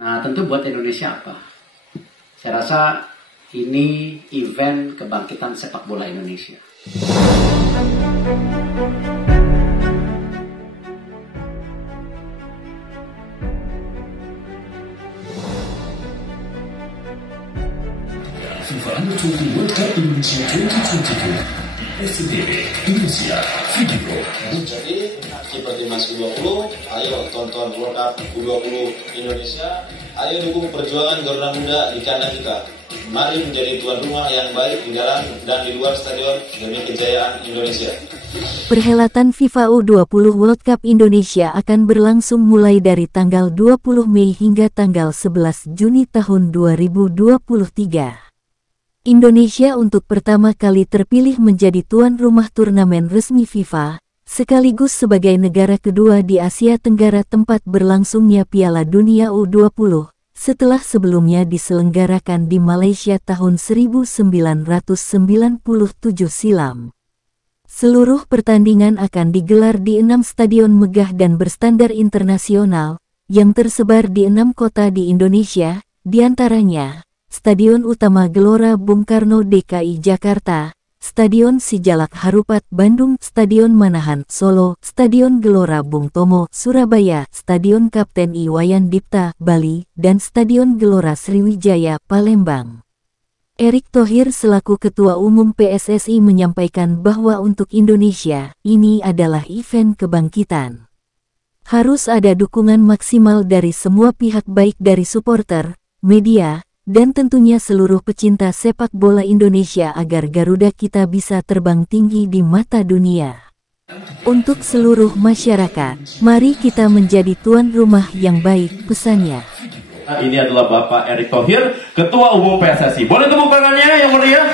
Nah, tentu buat Indonesia apa? Saya rasa ini event kebangkitan sepak bola Indonesia. FIFA Under-20 World Cup Indonesia 2022 SCTV Indonesia Video. Jadi kiper timnas U20, ayo tonton World Cup U20 Indonesia, ayo dukung perjuangan Garuda Muda di kandang kita. Mari menjadi tuan rumah yang baik di dalam dan di luar stadion demi kejayaan Indonesia. Perhelatan FIFA U20 World Cup Indonesia akan berlangsung mulai dari tanggal 20 Mei hingga tanggal 11 Juni tahun 2023. Indonesia untuk pertama kali terpilih menjadi tuan rumah turnamen resmi FIFA, sekaligus sebagai negara kedua di Asia Tenggara tempat berlangsungnya Piala Dunia U20, setelah sebelumnya diselenggarakan di Malaysia tahun 1997 silam. Seluruh pertandingan akan digelar di 6 stadion megah dan berstandar internasional, yang tersebar di 6 kota di Indonesia, diantaranya Stadion Utama Gelora Bung Karno DKI Jakarta, Stadion Sijalak Harupat Bandung, Stadion Manahan Solo, Stadion Gelora Bung Tomo Surabaya, Stadion Kapten Iwayan Dipta Bali, dan Stadion Gelora Sriwijaya Palembang. Erick Thohir selaku Ketua Umum PSSI menyampaikan bahwa untuk Indonesia, ini adalah event kebangkitan. Harus ada dukungan maksimal dari semua pihak baik dari supporter, media, dan tentunya seluruh pecinta sepak bola Indonesia agar Garuda kita bisa terbang tinggi di mata dunia. Untuk seluruh masyarakat, mari kita menjadi tuan rumah yang baik, pesannya. Ini adalah Bapak Erick Thohir, Ketua Umum PSSI. Boleh tepuk tangannya yang meriah?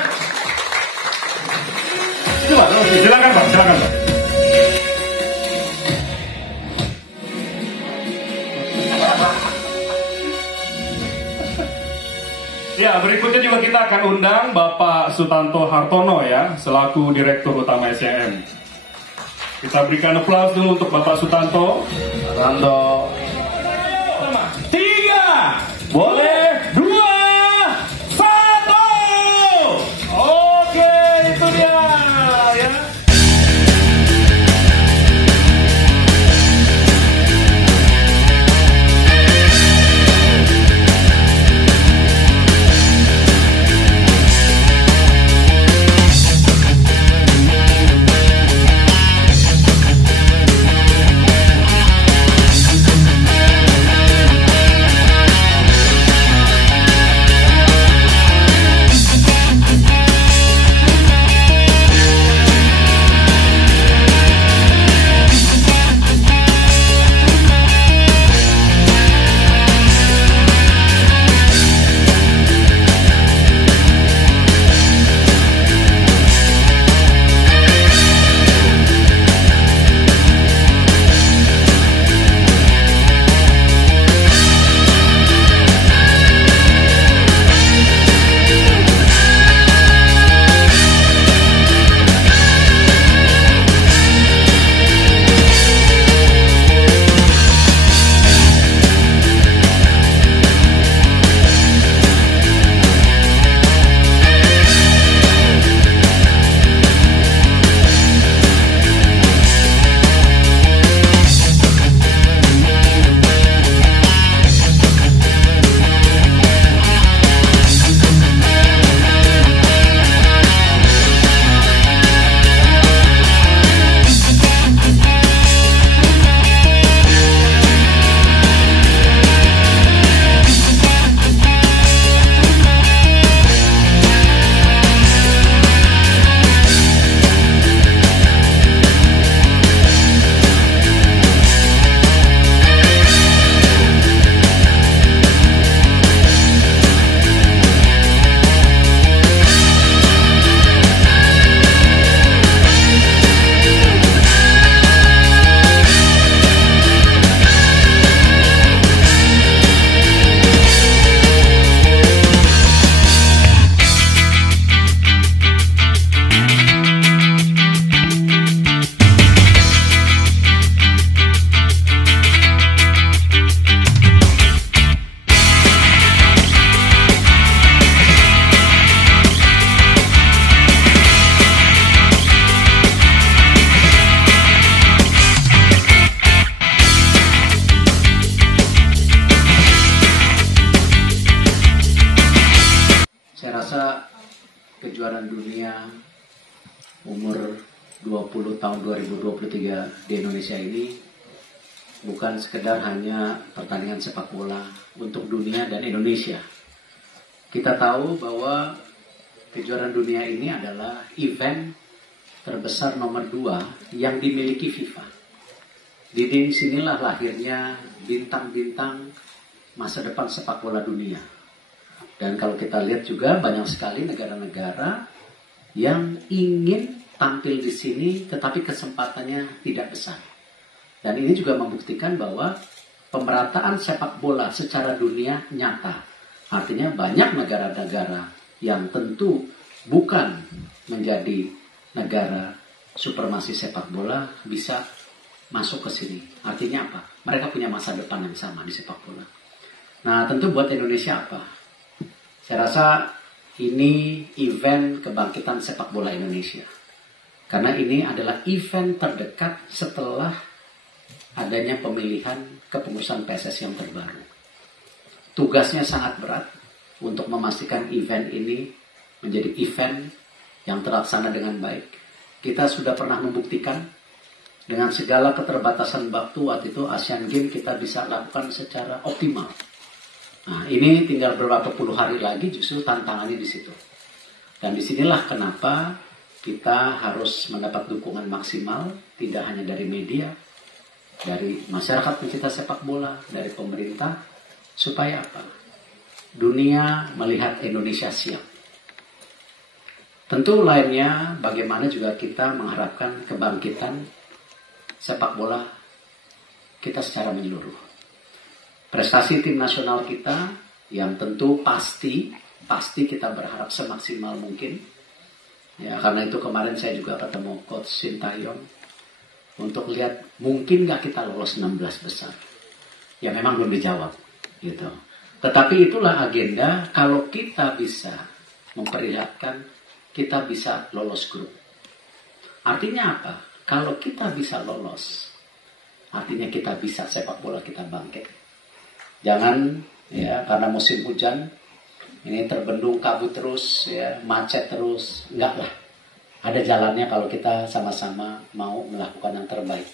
Silakan Pak, silakan Pak. Ya, berikutnya juga kita akan undang Bapak Sutanto Hartono ya, selaku Direktur Utama SCM. Kita berikan aplaus dulu untuk Bapak Sutanto. Sutanto. 3, boleh, 2, 1. Oke, itu dia ya. kejuaraan dunia umur 20 tahun 2023 di Indonesia ini bukan sekedar hanya pertandingan sepak bola untuk dunia dan Indonesia. Kita tahu bahwa kejuaraan dunia ini adalah event terbesar nomor 2 yang dimiliki FIFA. Di sinilah lahirnya bintang-bintang masa depan sepak bola dunia. Dan kalau kita lihat juga banyak sekali negara-negara yang ingin tampil di sini tetapi kesempatannya tidak besar. Dan ini juga membuktikan bahwa pemerataan sepak bola secara dunia nyata. Artinya banyak negara-negara yang tentu bukan menjadi negara supremasi sepak bola bisa masuk ke sini. Artinya apa? Mereka punya masa depan yang sama di sepak bola. Nah, tentu buat Indonesia apa? Saya rasa ini event kebangkitan sepak bola Indonesia. Karena ini adalah event terdekat setelah adanya pemilihan kepengurusan PSSI yang terbaru. Tugasnya sangat berat untuk memastikan event ini menjadi event yang terlaksana dengan baik. Kita sudah pernah membuktikan dengan segala keterbatasan waktu itu Asian Games kita bisa lakukan secara optimal. Nah, ini tinggal beberapa puluh hari lagi justru tantangannya di situ. Dan disinilah kenapa kita harus mendapat dukungan maksimal, tidak hanya dari media, dari masyarakat pencinta sepak bola, dari pemerintah, supaya apa? Dunia melihat Indonesia siap. Tentu lainnya bagaimana juga kita mengharapkan kebangkitan sepak bola kita secara menyeluruh. Prestasi tim nasional kita yang tentu pasti kita berharap semaksimal mungkin. Ya, karena itu kemarin saya juga ketemu Coach Sintayong untuk lihat mungkin nggak kita lolos 16 besar. Ya memang belum dijawab gitu. Tetapi itulah agenda kalau kita bisa memperlihatkan kita bisa lolos grup. Artinya apa? Kalau kita bisa lolos, artinya kita bisa sepak bola kita bangkit. Jangan ya karena musim hujan ini terbendung kabut terus ya, macet terus, enggak lah. Ada jalannya kalau kita sama-sama mau melakukan yang terbaik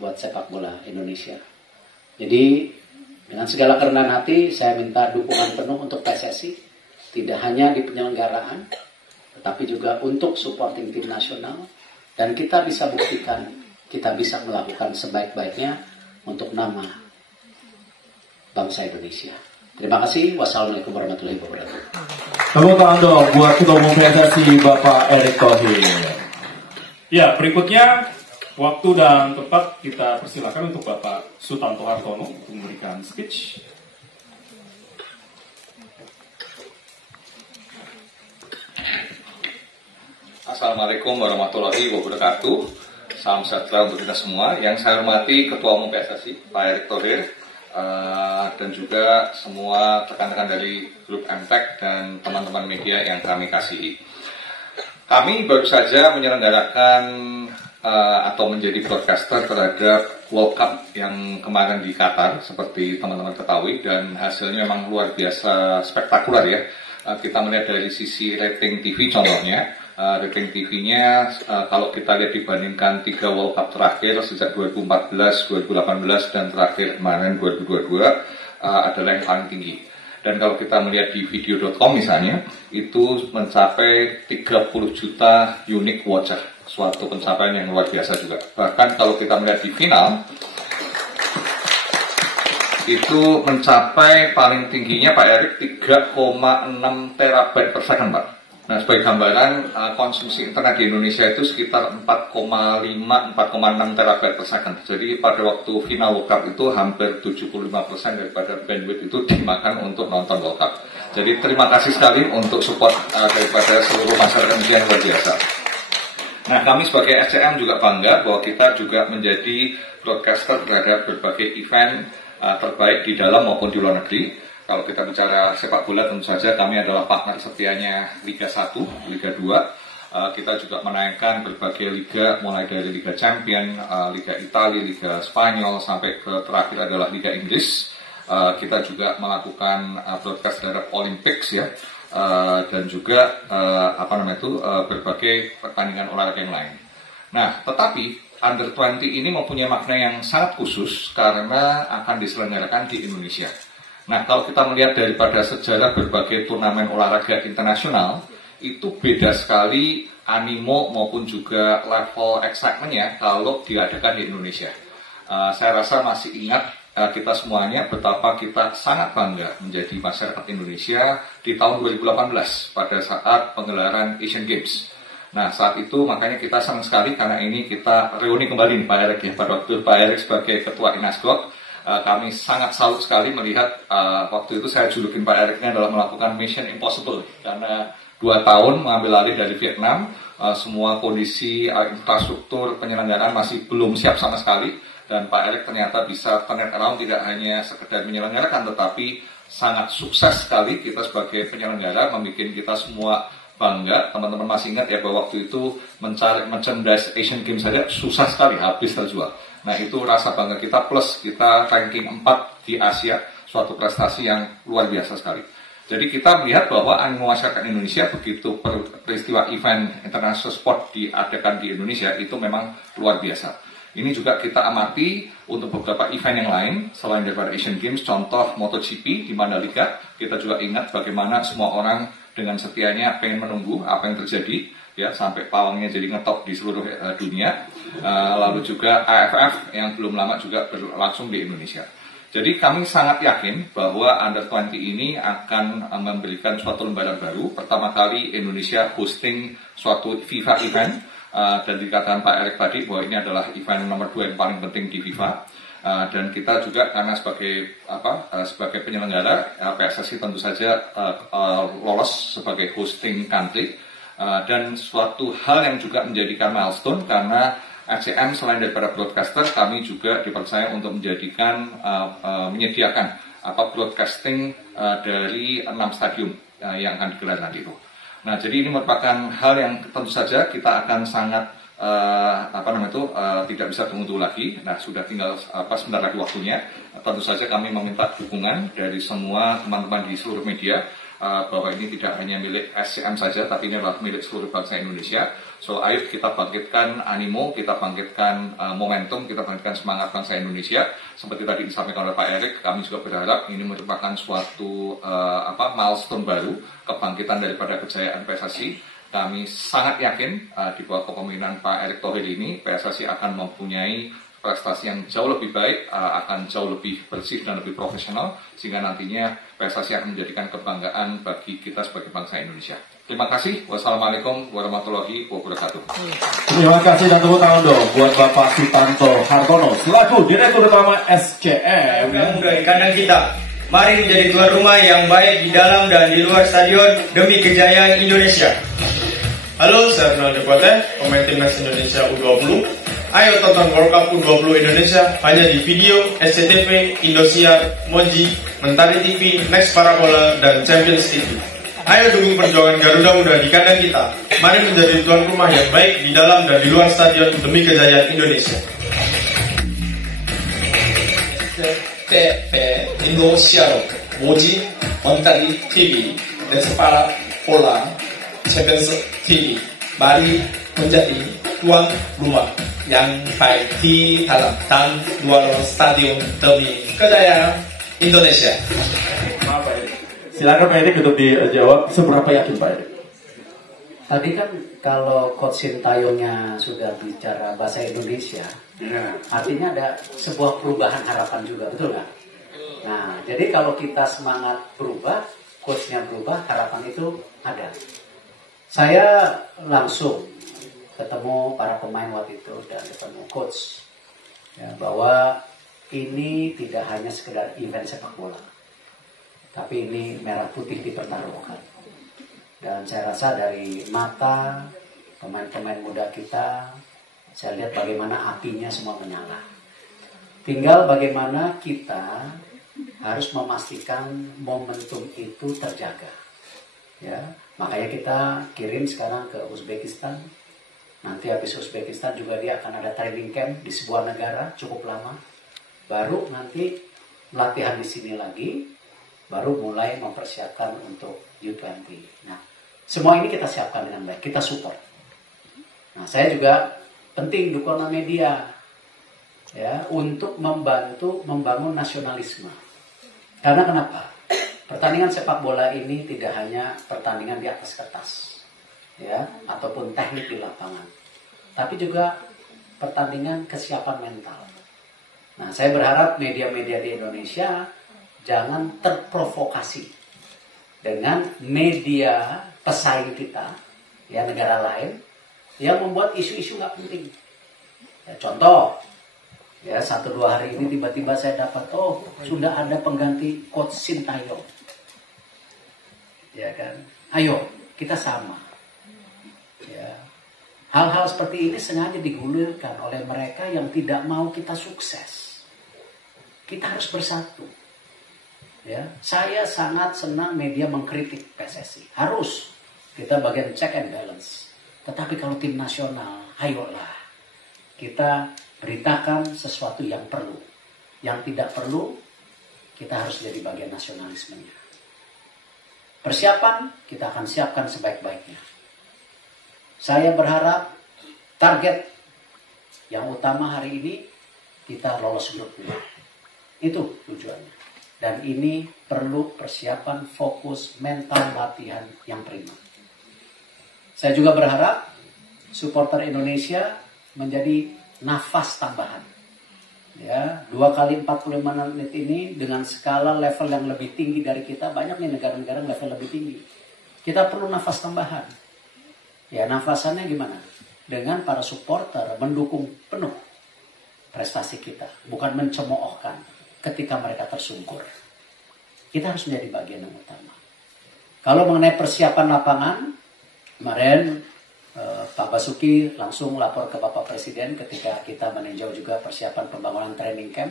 buat sepak bola Indonesia. Jadi dengan segala kerendahan hati saya minta dukungan penuh untuk PSSI, tidak hanya di penyelenggaraan tetapi juga untuk supporting tim nasional, dan kita bisa buktikan kita bisa melakukan sebaik-baiknya untuk nama bangsa Indonesia. Terima kasih. Wassalamualaikum warahmatullahi wabarakatuh. Tepuk tangan dong buat Ketua Umum PSSI Bapak Erick Thohir. Ya, berikutnya waktu dan tempat kita persilakan untuk Bapak Sutanto Hartono untuk memberikan speech. Assalamualaikum warahmatullahi wabarakatuh. Salam sejahtera untuk kita semua. Yang saya hormati Ketua Umum PSSI Pak Erick Thohir, dan juga semua rekan-rekan dari grup Impact dan teman-teman media yang kami kasihi. Kami baru saja menyelenggarakan atau menjadi broadcaster terhadap World Cup yang kemarin di Qatar, seperti teman-teman ketahui, dan hasilnya memang luar biasa spektakuler ya. Kita melihat dari sisi rating TV contohnya. Rating TV-nya kalau kita lihat dibandingkan 3 World Cup terakhir sejak 2014, 2018 dan terakhir kemarin 2022 adalah yang paling tinggi. Dan kalau kita melihat di video.com misalnya, itu mencapai 30 juta unique watcher, suatu pencapaian yang luar biasa juga. Bahkan kalau kita melihat di final, itu mencapai paling tingginya Pak Erick 3,6 terabyte per second Pak. Nah, sebagai gambaran, konsumsi internet di Indonesia itu sekitar 4,6 terabyte per second. Jadi pada waktu final World Cup itu hampir 75% daripada bandwidth itu dimakan untuk nonton World Cup. Jadi terima kasih sekali untuk support daripada seluruh masyarakat Indonesia yang luar biasa. Nah, kami sebagai SCM juga bangga bahwa kita juga menjadi broadcaster terhadap berbagai event terbaik di dalam maupun di luar negeri. Kalau kita bicara sepak bola, tentu saja kami adalah partner setianya Liga 1, Liga 2. Kita juga menayangkan berbagai liga, mulai dari Liga Champion, Liga Italia, Liga Spanyol, sampai ke terakhir adalah Liga Inggris. Kita juga melakukan broadcast terhadap Olympics ya. dan juga berbagai pertandingan olahraga yang lain. Nah, tetapi Under 20 ini mempunyai makna yang sangat khusus karena akan diselenggarakan di Indonesia. Nah, kalau kita melihat daripada sejarah berbagai turnamen olahraga internasional, itu beda sekali animo maupun juga level excitement-nya kalau diadakan di Indonesia. Saya rasa masih ingat kita semuanya betapa kita sangat bangga menjadi masyarakat Indonesia di tahun 2018 pada saat penggelaran Asian Games. Nah, saat itu makanya kita senang sekali karena ini kita reuni kembali nih Pak Erik ya. Pada waktu Pak Erik sebagai Ketua Inasgok, kami sangat salut sekali melihat waktu itu saya julukin Pak Erik ini adalah melakukan Mission Impossible. Karena 2 tahun mengambil alih dari Vietnam, semua kondisi infrastruktur penyelenggaraan masih belum siap sama sekali. Dan Pak Erik ternyata bisa turn around, tidak hanya sekedar menyelenggarakan, tetapi sangat sukses sekali kita sebagai penyelenggara, membuat kita semua bangga. Teman-teman masih ingat ya bahwa waktu itu mencari merchandise Asian Games saja susah sekali, habis terjual. Nah, itu rasa bangga kita, plus kita ranking 4 di Asia, suatu prestasi yang luar biasa sekali. Jadi kita melihat bahwa animo masyarakat Indonesia begitu peristiwa event international sport diadakan di Indonesia itu memang luar biasa. Ini juga kita amati untuk beberapa event yang lain selain daripada Asian Games, contoh MotoGP di Mandalika. Kita juga ingat bagaimana semua orang dengan setianya pengen menunggu apa yang terjadi, ya, sampai pawangnya jadi ngetop di seluruh dunia. Lalu juga AFF yang belum lama juga berlangsung di Indonesia. Jadi kami sangat yakin bahwa Under 20 ini akan memberikan suatu lembaran baru. Pertama kali Indonesia hosting suatu FIFA event, dan dikatakan Pak Erik tadi bahwa ini adalah event nomor 2 yang paling penting di FIFA. Dan kita juga karena sebagai penyelenggara, PSSI tentu saja lolos sebagai hosting country, dan suatu hal yang juga menjadikan milestone karena FCM selain daripada broadcaster, kami juga dipercaya untuk menyediakan broadcasting dari 6 stadium yang akan digelar nanti itu. Nah, jadi ini merupakan hal yang tentu saja kita akan sangat tidak bisa tunggu lagi. Nah, sudah tinggal sebentar lagi waktunya. Tentu saja kami meminta dukungan dari semua teman-teman di seluruh media bahwa ini tidak hanya milik SCM saja, tapi ini adalah milik seluruh bangsa Indonesia. So, ayo kita bangkitkan animo, kita bangkitkan momentum, kita bangkitkan semangat bangsa Indonesia. Seperti tadi disampaikan oleh Pak Erik, kami juga berharap ini merupakan suatu milestone baru, kebangkitan daripada kejayaan PSSI. Kami sangat yakin di bawah kepemimpinan Pak Erick Thohir ini, PSSI akan mempunyai prestasi yang jauh lebih baik, akan jauh lebih bersih dan lebih profesional, sehingga nantinya PSSI akan menjadikan kebanggaan bagi kita sebagai bangsa Indonesia. Terima kasih. Wassalamualaikum warahmatullahi wabarakatuh. Terima kasih dan tepuk tangan dong buat Bapak Sutanto Hartono selaku Direktur Utama SCM. Muda di kandang kita. Mari menjadi tuan rumah yang baik di dalam dan di luar stadion demi kejayaan Indonesia. Halo, saya Ronaldo Kuate, pemain timnas Indonesia U20. Ayo tonton World Cup U20 Indonesia hanya di video SCTV, Indosiar, Moji, Mentari TV, Next Parabola, dan Champions TV. Ayo dukung perjuangan Garuda Muda di kandang kita. Mari menjadi tuan rumah yang baik di dalam dan di luar stadion demi kejayaan Indonesia. Indosiar, Moji, Mentari TV, Next Parabola, Champions TV. Mari menjadi tuan rumah yang baik di dalam dan luar stadion demi kejayaan Indonesia. Silakan Pak Erik untuk dijawab, seberapa yakin Pak Erik? Tadi kan kalau Coach Sintayongnya sudah bicara bahasa Indonesia, artinya ada sebuah perubahan harapan juga, betul nggak? Nah, jadi kalau kita semangat berubah, coachnya berubah, harapan itu ada. Saya langsung ketemu para pemain waktu itu dan ketemu coach, ya, bahwa ini tidak hanya sekedar event sepak bola, tapi ini merah putih dipertaruhkan. Dan saya rasa dari mata pemain-pemain muda kita, saya lihat bagaimana apinya semua menyala. Tinggal bagaimana kita harus memastikan momentum itu terjaga. Ya, makanya kita kirim sekarang ke Uzbekistan. Nanti habis Uzbekistan juga dia akan ada training camp di sebuah negara cukup lama. Baru nanti latihan di sini lagi. baru mulai mempersiapkan untuk U20. Nah, semua ini kita siapkan dengan baik, kita support. Nah, saya juga penting dukungan media ya untuk membantu membangun nasionalisme. Karena kenapa? Pertandingan sepak bola ini tidak hanya pertandingan di atas kertas, ya, ataupun teknik di lapangan, tapi juga pertandingan kesiapan mental. Nah, saya berharap media-media di Indonesia jangan terprovokasi dengan media pesaing kita, ya, negara lain yang membuat isu-isu nggak penting. Ya, contoh, ya 1-2 hari ini tiba-tiba saya dapat, sudah ada pengganti Coach Sintayong. Ya kan, ayo kita sama. Ya. Hal-hal seperti ini sengaja digulirkan oleh mereka yang tidak mau kita sukses. Kita harus bersatu. Ya, saya sangat senang media mengkritik PSSI. Harus kita bagian check and balance. Tetapi kalau tim nasional, ayolah kita beritakan sesuatu yang perlu. Yang tidak perlu, kita harus jadi bagian nasionalismenya. Persiapan, kita akan siapkan sebaik-baiknya. Saya berharap target yang utama hari ini, kita lolos grup 2. Itu tujuannya. Dan ini perlu persiapan, fokus, mental, latihan yang prima. Saya juga berharap supporter Indonesia menjadi nafas tambahan. Ya, 2 kali 45 menit ini dengan skala level yang lebih tinggi dari kita, banyak nih negara-negara level lebih tinggi. Kita perlu nafas tambahan. Ya, nafasannya gimana? Dengan para supporter mendukung penuh prestasi kita, bukan mencemoohkan ketika mereka tersungkur. Kita harus menjadi bagian yang utama. Kalau mengenai persiapan lapangan, kemarin Pak Basuki langsung lapor ke Bapak Presiden ketika kita meninjau juga persiapan pembangunan training camp.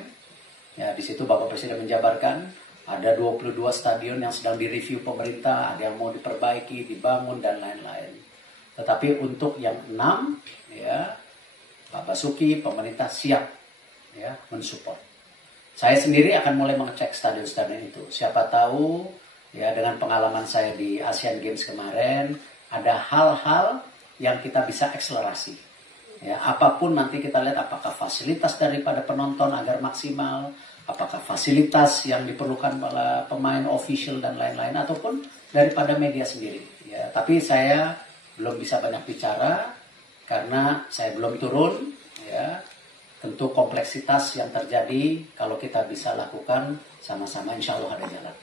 Ya, di situ Bapak Presiden menjabarkan ada 22 stadion yang sedang direview pemerintah, ada yang mau diperbaiki, dibangun dan lain-lain. Tetapi untuk yang 6, ya, Pak Basuki, pemerintah siap ya mensupport. Saya sendiri akan mulai mengecek stadion-stadion itu. Siapa tahu ya dengan pengalaman saya di Asian Games kemarin ada hal-hal yang kita bisa akselerasi. Ya, apapun nanti kita lihat apakah fasilitas daripada penonton agar maksimal, apakah fasilitas yang diperlukan oleh pemain, official dan lain-lain, ataupun daripada media sendiri. Ya, tapi saya belum bisa banyak bicara karena saya belum turun. Ya, tentu kompleksitas yang terjadi kalau kita bisa lakukan sama-sama, insya Allah ada jalan.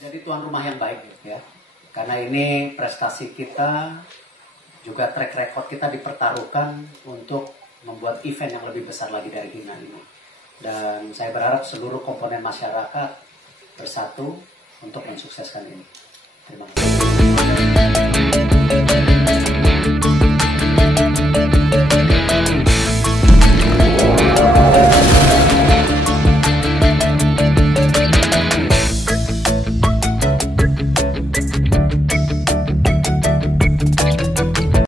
Jadi tuan rumah yang baik, ya, karena ini prestasi kita. Juga track record kita dipertaruhkan untuk membuat event yang lebih besar lagi dari Hina ini. Dan saya berharap seluruh komponen masyarakat bersatu untuk mensukseskan ini. Terima kasih.